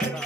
Bye.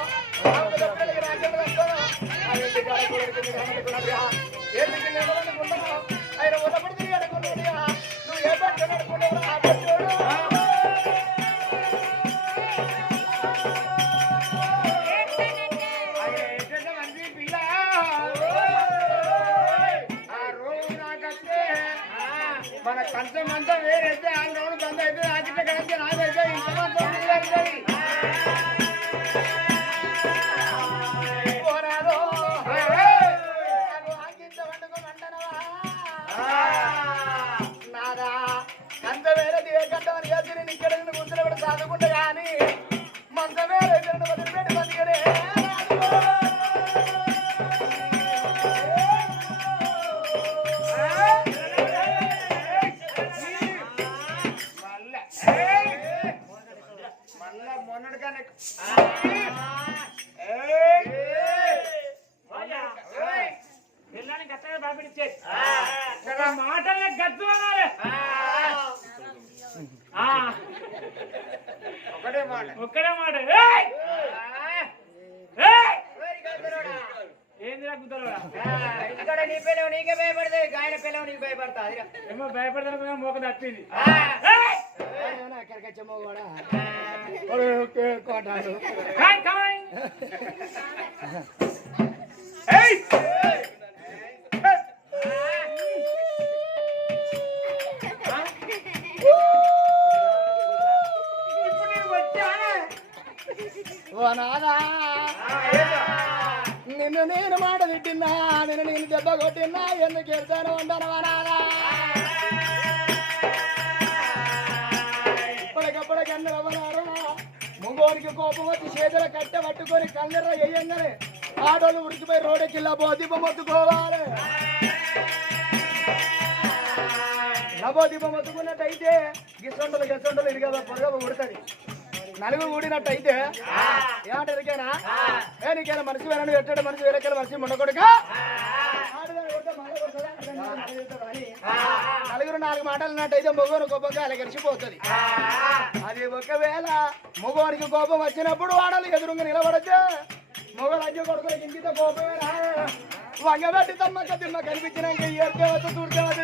ఏది కోటాలు. నిన్ను నేను మాట తిట్టినా నిన్ను నేను దెబ్బ కొట్టినా ఎందుకు ఎడతాను ఉంటాను వనాదా ఇప్పటికప్పుడు కన్ను రవ్వనారు గోనికి కోపం వచ్చి చేతుల కట్టె పట్టుకొని కళ్ళెర్ర వేయంగానే ఆడోళ్ళు ఉరికిపోయి రోడ్డుకిల్లా పో దీపం ఒత్తుకోవాలి. నవో దీపం ఒత్తుకున్నట్టయితే గిసొండలు గసొండలు ఇరిగా పొరగా ఉడతాయి నలుగు ఊడినట్టయితే ఏమంటారు ఇకేనా ఏ నీకేనా మనిషి వేరే ఎట్టడం మనిషి వేరే మనిషి ఉండకూడగా నలుగురు నాలుగు మాటలు అన్నట్టయితే మగవారి కోపంగా అలగరిచిపోతుంది అది ఒకవేళ మగవానికి కోపం వచ్చినప్పుడు వాడలు ఎదురుగా నిలబడచ్చు మగ రాజ్య కొడుకుల ఇంకిత కోపమే వంగబెట్టి తమ్మక తిమ్మ కనిపించినాక ఏర్చేవత దూర్చేవత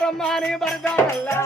రమ్మాని బరదానల్లా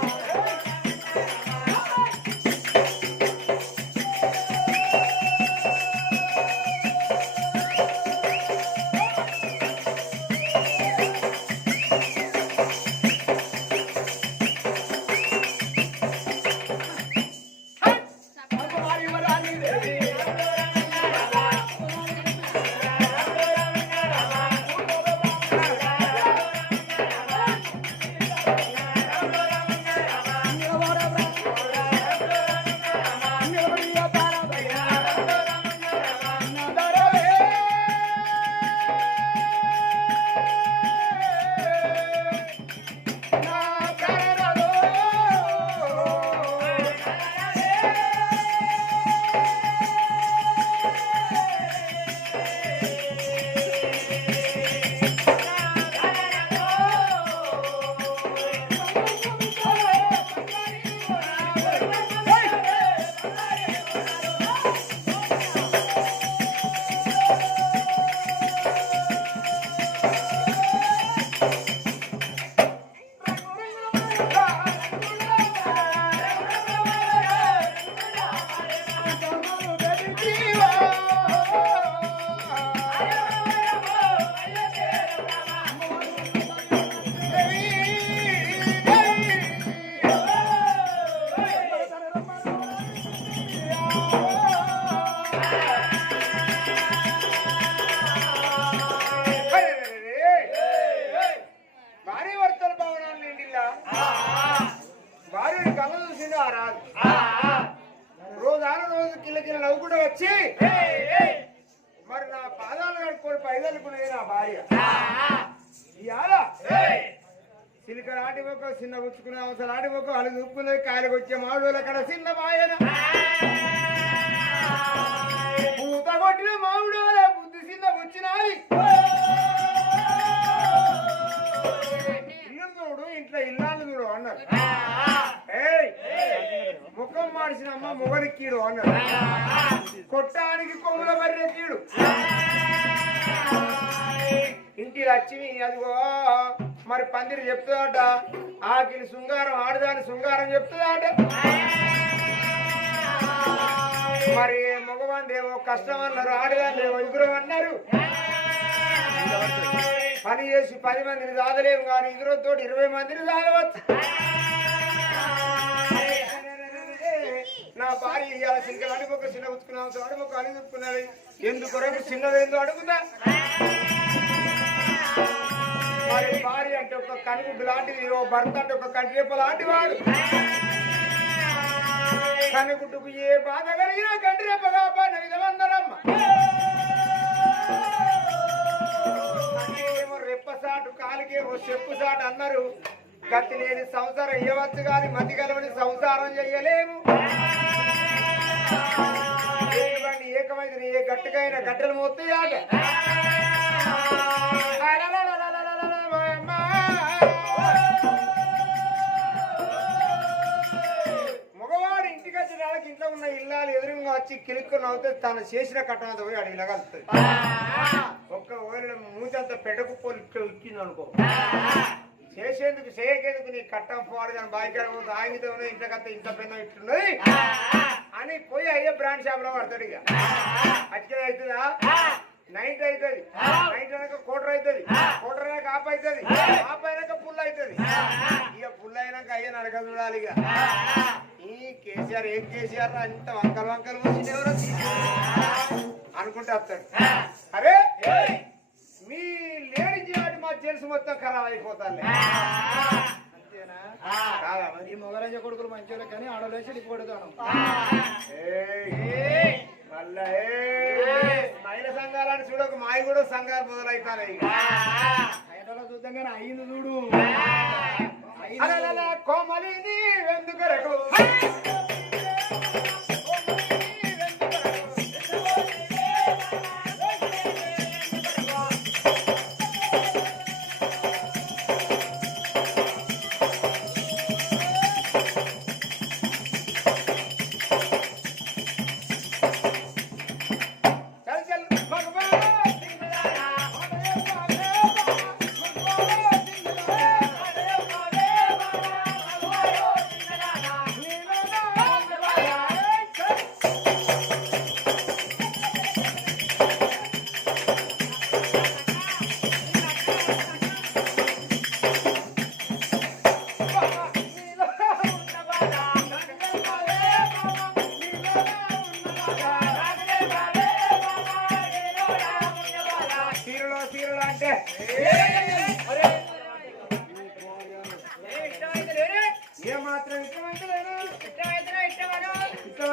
ముఖం అమ్మ అమ్మ కీడు అన్నాడు కొట్టడానికి కొమ్ముల బర్రెక్కీడు ఇంటి లక్ష్మి అదిగో మరి పందిరి చెప్తుందట. ఆకిలి శృంగారం ఆడదాని శృంగారం చెప్తుందట. మరి మగవాళ్ళేమో కష్టం అన్నారు ఆడదాన్నేమో ఇగురం అన్నారు. పని చేసి పది మందిని దాదలేము కానీ ఇగురంతో ఇరవై మందిని దాదవచ్చు. నా భార్య ఇవాళ సింగల్ అడుగుక చిన్న ఉచ్చుకున్నాం అడుగుక అని చెప్పుకున్నది ఎందుకు చిన్నదేందో అడుగుతా? మరి భార్య అంటే ఒక కనుగుడ్డు లాంటిది ఓ భర్త అంటే ఒక కంటిరేప లాంటి వాడు కనుగుడ్డుకు ఏ బాధ కలిగినా కంటిరెప్ప కాపాడిన విధమందరమ్మ. ఏమో రెప్పసాటు కాలికేమో చెప్పు సాటు అన్నారు. గతి లేని సంసారం ఇవ్వచ్చు కానీ మతి కలవని సంసారం చెయ్యలేము ఏకమైంది ఏ గట్టుకైన గట్టెలు మొత్తాయాట మగవాడు ఇంటికి వచ్చిన వాళ్ళకి ఇంట్లో ఉన్న ఇల్లాలు ఎదురుగా వచ్చి కిలుక్కు నవ్వుతే తను చేసిన కట్టమంతా పోయి అడిగి కలుస్తుంది ఒక్క ఓయిల మూతంత పెట్టకుపోలు ఇచ్చింది అనుకో. చేసేందుకు చేయకేందుకు నీ కట్టం పోవాలి కానీ బాయికాడ పోతే ఆగితే ఇంట్లో కత్త ఇంత పెద్ద ఇట్లున్నది. అని పోయి అయ్యే బ్రాండ్ షాప్లో పడతాడు ఇక అచ్చగా అవుతుందా? నైట్ అవుతుంది. నైట్ అయినాక కోటర్ అవుతుంది. కోటర్ అయినాక ఆప్ అవుతుంది. ఆప్ అయినాక పుల్ అవుతుంది. ఇక పుల్ అయినాక అయ్యే నడక చూడాలి ఇక. ఈ కేసీఆర్ ఏం కేసీఆర్ అంత వంకలు వంకలు వచ్చింది ఎవరో అనుకుంటే వస్తాడు. అరే మీ లేడీ జీవాటి మా తెలుసు మొత్తం ఖరాబ్ అయిపోతాను మరి ఈ మొగరాజ కొడుకులు మంచిగా కానీ ఆడలేసి కొడతాను ఏయ్. మళ్ళా. మహిళా సంఘాలని చూడక మావి కూడా సంఘాలు. హైదరాబాద్ చూద్దాం కానీ అయ్యింది చూడు. కోమలిని వెందుకొరకు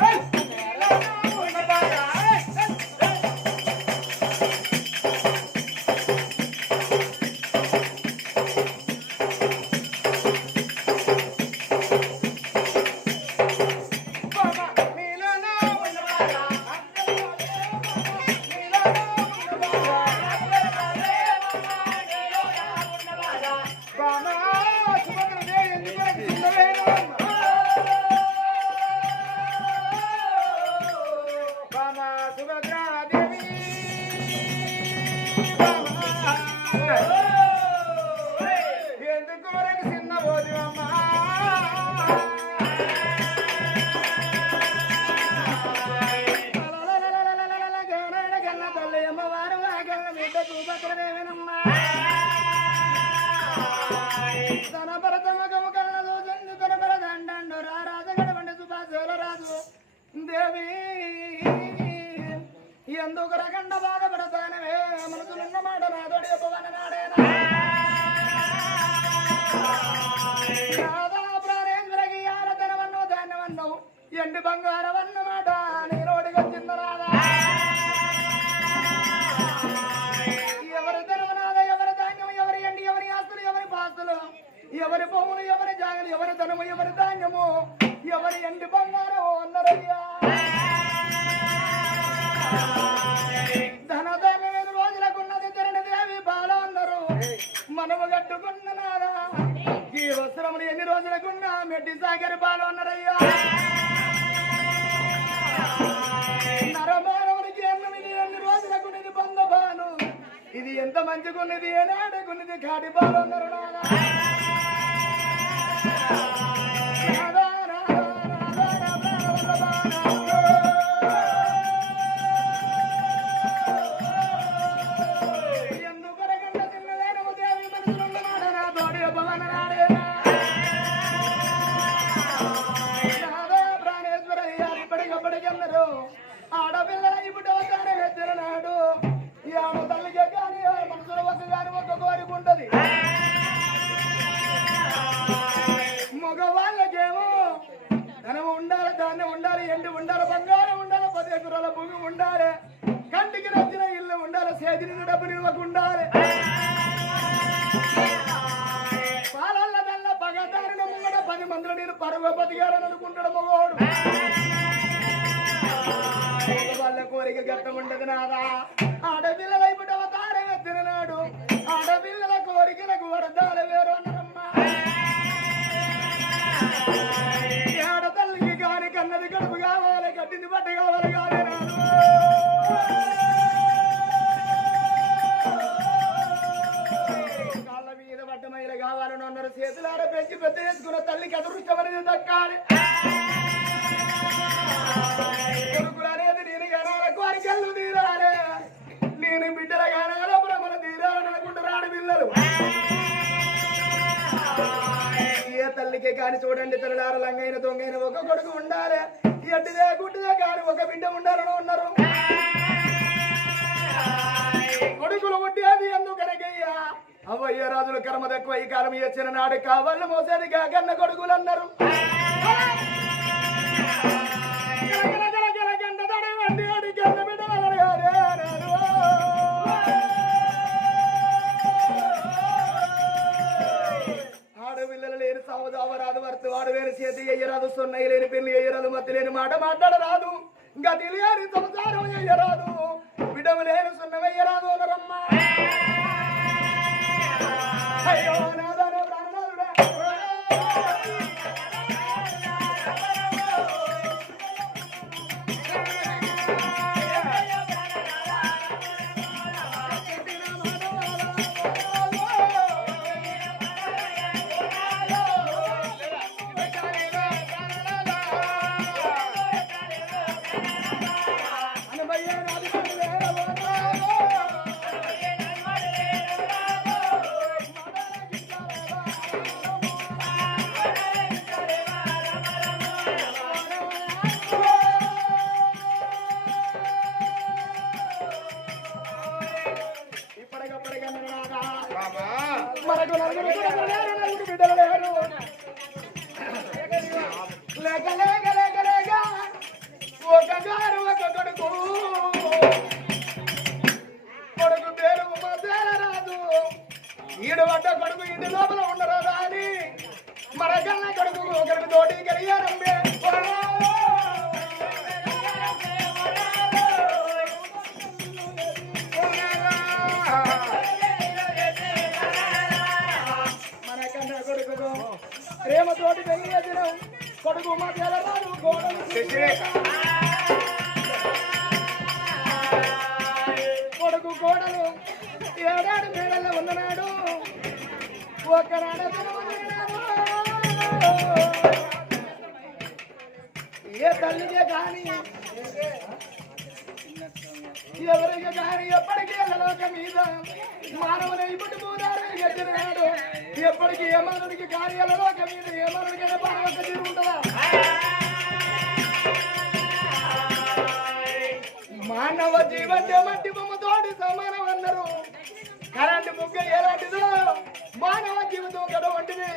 Yes! తన భరతమ్మ గమకరణ దోచండి తన భరత అంటాడు రా రాజగడ వంట రాజు దేవి ఎందుకు రకం ధనము ఎవరి ధాన్యము? ఎవరి ఎండి బంగారము అన్నరయ్యా. ధన ధాన్యం ఐదు రోజులకున్నది తెరని దేవి బాల అన్నారు. మనము కట్టుకున్న ఈ వస్త్రములు ఎన్ని రోజులకున్నా మెడ్డి సాగర్ బాలు అన్నారయ్యా. నరమానవునికి ఎన్ని ఎన్ని రోజులకు బంధ బాను ఇది ఎంత మంచిగున్నది? ఏనాడకున్నది? కాటి బాలు అన్నారు నారా Yeah. చూడండి తల్లిదార లంగైన దొంగైన ఒక కొడుకు ఉండాలి. ఎడ్డిదే గుడ్డిదే కాని ఒక బిడ్డ ఉండాలని ఉన్నారు. కొడుకులు పుట్టేది ఎందుకనకయ్యా? అవయ్య రాజులు కర్మ తక్కువ ఈ కాలం ఇచ్చిన నాడు కావాలి మోసేది కాకన్న కొడుకులు అన్నారు. ఆడపిల్లలు లేని సావదావరాదు వేరు చేతి ఎయ్యరాదు సొన్నయ్య లేని పెళ్ళి ఎయ్యరాదు మత్తి లేని మాట మాట్లాడరాదు. ఇంకా తెలియని సంసారం ఎయ్యరాదు. విడము లేని సున్నమయ్యరాదు అనరమ్మా ఈడు పడ్డ కొడుకు ఇంటి లోపల ఉండరాదా అని. మరకన్న కొడుకు ఒకరికి తోటి కలిగారంబే కొడుకు మా రాదు కోడలు కొడుకు కోడలు ఏడాడు మేడల్లో ఉన్ననాడు ఒక్కనాడు ఏ తల్లికే కానీ ఎవరికి కానీ ఎప్పటికీ లోక మీద మానవుని ఇప్పుడు పూదారు ఎదిరినాడు ఎప్పటికీ ఏ మానవునికి కానీ లోక మీద ఏ మానవునికైనా బాగా ఒక మానవ జీవ మట్టి మట్టి తోటి సమానం అన్నారు. కరెంటు బుగ్గ ఎలాంటిదో మానవ జీవితం కదా వంటిది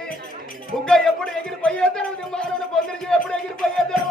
బుగ్గ ఎప్పుడు ఎగిరిపోయే తర్వాత మానవుని పొందిరిచి ఎప్పుడు ఎగిరిపోయే తర్వాత